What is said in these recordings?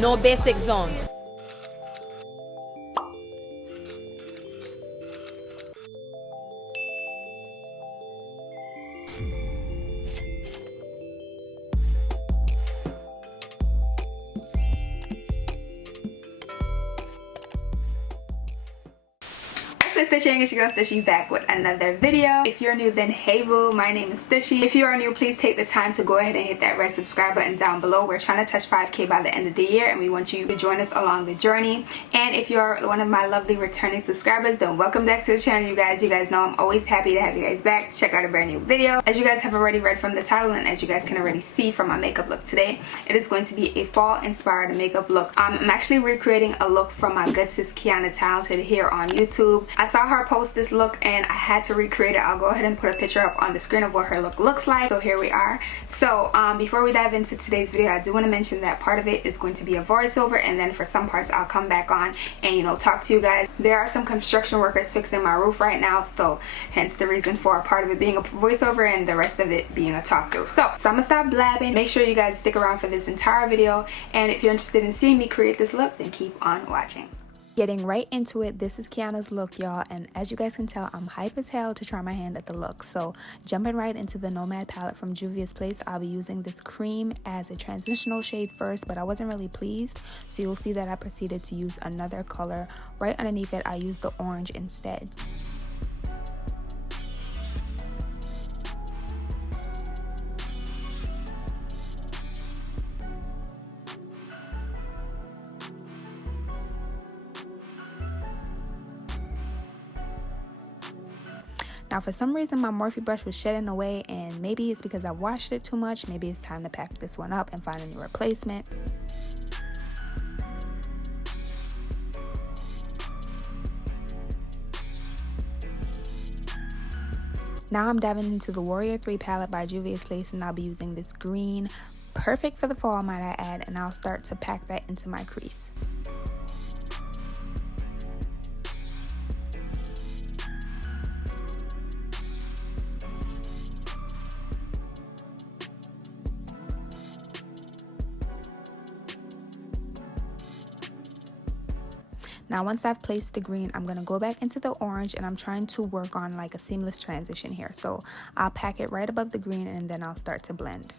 no basic zone. It's Stushy and it's your girl Stushy back with another video. If you're new, then hey boo, my name is Stushy. If you are new, please take the time to go ahead and hit that red subscribe button down below. We're trying to touch 5K by the end of the year and we want you to join us along the journey. And if you're one of my lovely returning subscribers, then welcome back to the channel, you guys. You guys know I'm always happy to have you guys back to check out a brand new video. As you guys have already read from the title and as you guys can already see from my makeup look today, it is going to be a fall inspired makeup look. I'm actually recreating a look from my good sis Kiana Talented here on YouTube. I saw her post this look and I had to recreate it. I'll go ahead and put a picture up on the screen of what her look looks like. So here we are. So before we dive into today's video, I do want to mention that part of it is going to be a voiceover, and then for some parts I'll come back on and talk to you guys. There are some construction workers fixing my roof right now, so hence the reason for a part of it being a voiceover and the rest of it being a talk through. So I'm gonna stop blabbing. Make sure you guys stick around for this entire video, and if you're interested in seeing me create this look, then keep on watching. Getting right into it, this is Kiana's look, y'all, and as you guys can tell, I'm hype as hell to try my hand at the look. So jumping right into the Nomad palette from Juvia's Place, I'll be using this cream as a transitional shade first, but I wasn't really pleased, so you'll see that I proceeded to use another color. Right underneath it, I used the orange instead. Now for some reason my Morphe brush was shedding away, and maybe it's because I washed it too much. Maybe it's time to pack this one up and find a new replacement. Now I'm diving into the Warrior 3 palette by Juvia's Place, and I'll be using this green, perfect for the fall might I add, and I'll start to pack that into my crease. Now once I've placed the green, I'm going to go back into the orange, and I'm trying to work on like a seamless transition here. So I'll pack it right above the green and then I'll start to blend.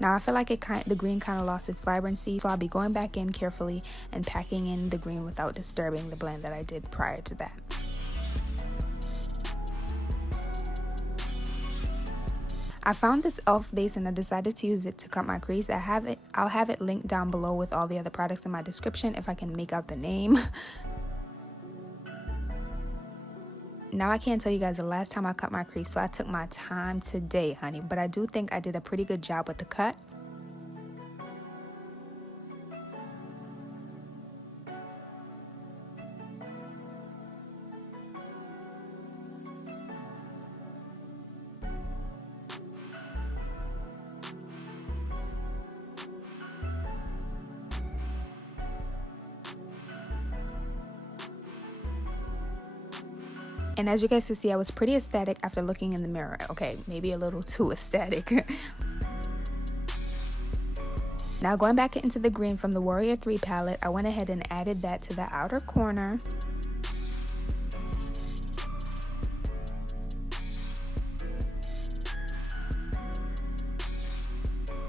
Now I feel like the green kind of lost its vibrancy, so I'll be going back in carefully and packing in the green without disturbing the blend that I did prior to that. I found this e.l.f. base and I decided to use it to cut my crease. I'll have it linked down below with all the other products in my description if I can make out the name. Now I can't tell you guys the last time I cut my crease, so I took my time today, honey, but I do think I did a pretty good job with the cut. And as you guys can see, I was pretty ecstatic after looking in the mirror. Okay, maybe a little too ecstatic. Now going back into the green from the Warrior 3 palette, I went ahead and added that to the outer corner.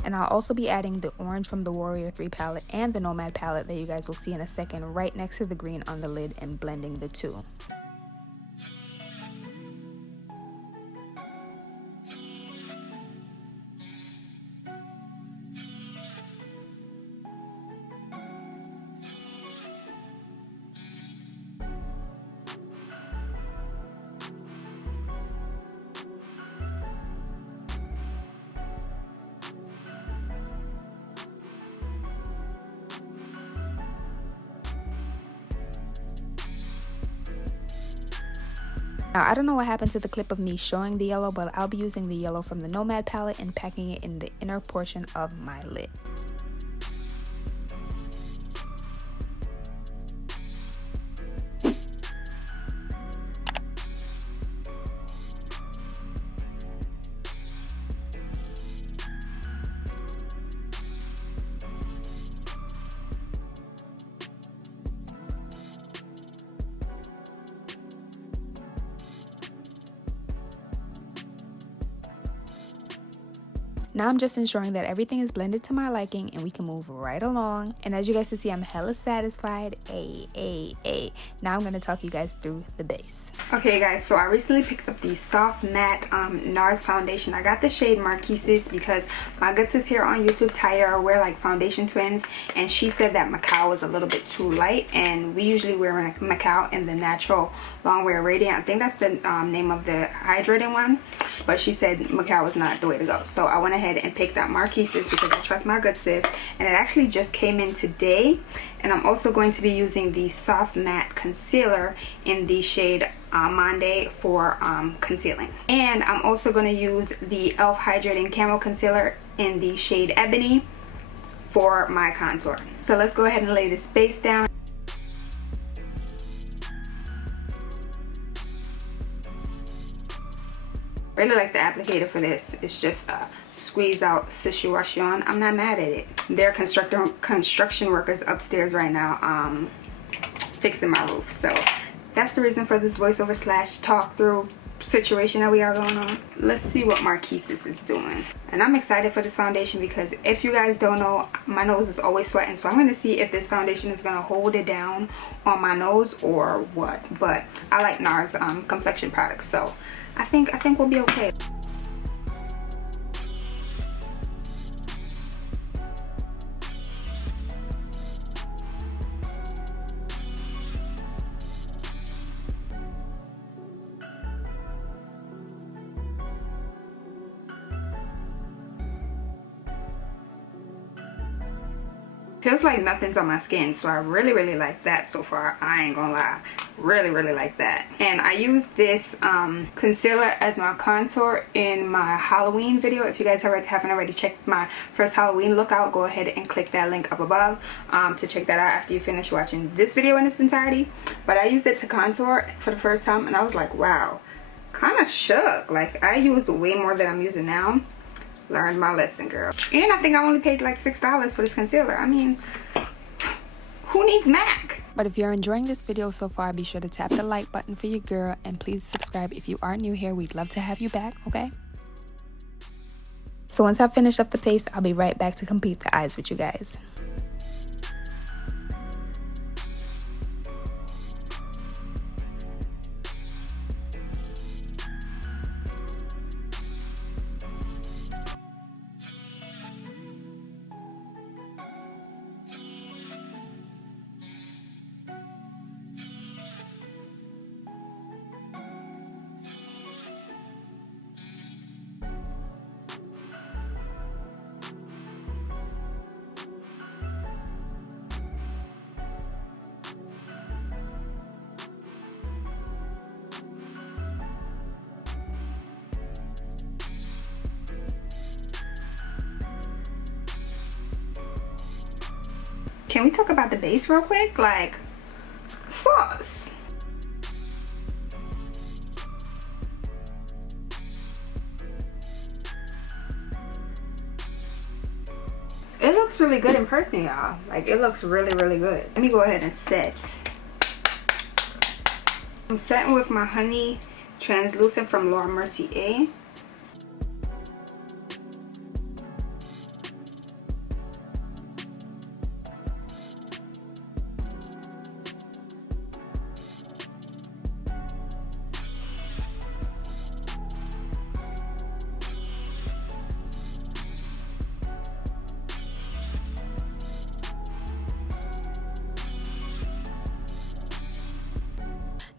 And I'll also be adding the orange from the Warrior 3 palette and the Nomad palette that you guys will see in a second right next to the green on the lid, and blending the two. Now, I don't know what happened to the clip of me showing the yellow, but I'll be using the yellow from the Nomad palette and packing it in the inner portion of my lid. Now I'm just ensuring that everything is blended to my liking and we can move right along. And as you guys can see, I'm hella satisfied. Now I'm going to talk you guys through the base. Okay guys, so I recently picked up the soft matte Nars foundation. I got the shade Marquises because my good sis here on YouTube, Tyra, we're like foundation twins, and she said that Macao was a little bit too light, and we usually wear Macao in the natural long wear radiant. I think that's the name of the hydrating one, but she said Macao was not the way to go. So I went ahead and picked up Marquises because I trust my good sis, and it actually just came in today. And I'm also going to be using the soft matte concealer in the shade Monday for concealing. And I'm also going to use the e.l.f. Hydrating Camo Concealer in the shade Ebony for my contour. So let's go ahead and lay this base down. Really like the applicator for this. It's just a squeeze out situation. I'm not mad at it. There are construction workers upstairs right now fixing my roof. So that's the reason for this voiceover slash talk through situation that we are going on. Let's see what Marquises is doing. And I'm excited for this foundation because if you guys don't know, my nose is always sweating. So I'm going to see if this foundation is going to hold it down on my nose or what. But I like Nars complexion products, so I think we'll be okay. Feels like nothing's on my skin, so I really like that so far. I ain't gonna lie, really like that. And I used this concealer as my contour in my Halloween video. If you guys haven't already checked my first Halloween look out, go ahead and click that link up above to check that out after you finish watching this video in its entirety. But I used it to contour for the first time, and I was like, wow, kind of shook. Like, I used way more than I'm using now. Learned my lesson, girl. And I think I only paid like $6 for this concealer. I mean, who needs MAC? But if you're enjoying this video so far, be sure to tap the like button for your girl, and please subscribe if you are new here. We'd love to have you back, okay? So once I've finished up the face, I'll be right back to complete the eyes with you guys. Can we talk about the base real quick? Like, sauce. It looks really good in person, y'all. Like, it looks really good. Let me go ahead and set. I'm setting with my Honey Translucent from Laura Mercier.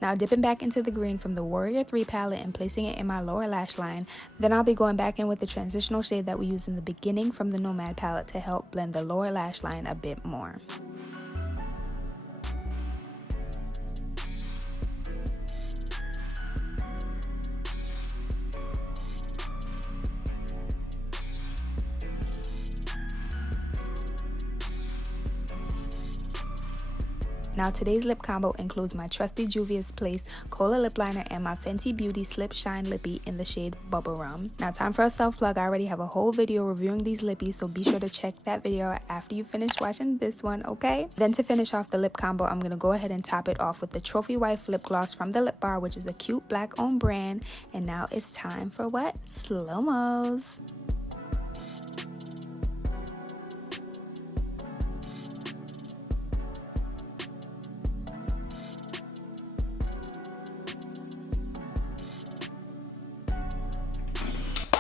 Now dipping back into the green from the Warrior 3 palette and placing it in my lower lash line. Then I'll be going back in with the transitional shade that we used in the beginning from the Nomad palette to help blend the lower lash line a bit more. Now today's lip combo includes my trusty Juvias Place Cola Lip Liner and my Fenty Beauty Slip Shine Lippy in the shade Bubble Rum. Now time for a self-plug. I already have a whole video reviewing these lippies, so be sure to check that video after you finish watching this one, okay? Then to finish off the lip combo, I'm going to go ahead and top it off with the Trophy Wife Lip Gloss from the Lip Bar, which is a cute black owned brand. And now it's time for what? Slow-mos.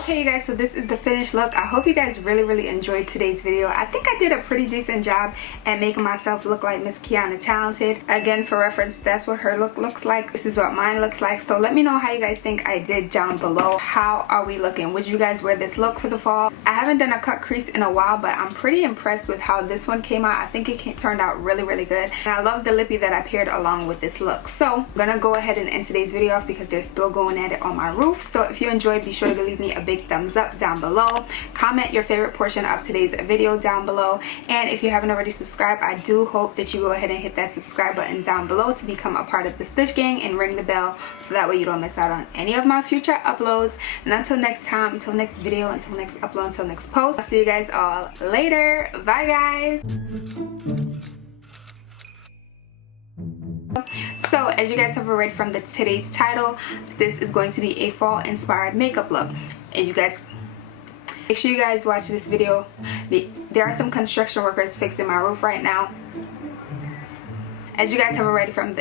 Okay, you guys, so this is the finished look. I hope you guys really enjoyed today's video. I think I did a pretty decent job at making myself look like Miss Kiana Talented. Again, for reference, that's what her look looks like. This is what mine looks like. So let me know how you guys think I did down below. How are we looking? Would you guys wear this look for the fall? I haven't done a cut crease in a while, but I'm pretty impressed with how this one came out. I think it turned out really good. And I love the lippy that I paired along with this look. So I'm gonna go ahead and end today's video off because they're still going at it on my roof. So if you enjoyed, be sure to leave me a big thumbs up down below. Comment your favorite portion of today's video down below, and if you haven't already subscribed, I do hope that you go ahead and hit that subscribe button down below to become a part of the Stush gang and ring the bell so that way you don't miss out on any of my future uploads. And until next time, until next video, until next upload, until next post, I'll see you guys all later. Bye guys. So as you guys have read from today's title, this is going to be a fall inspired makeup look, and you guys make sure you guys watch this video. There are some construction workers fixing my roof right now. As you guys have read from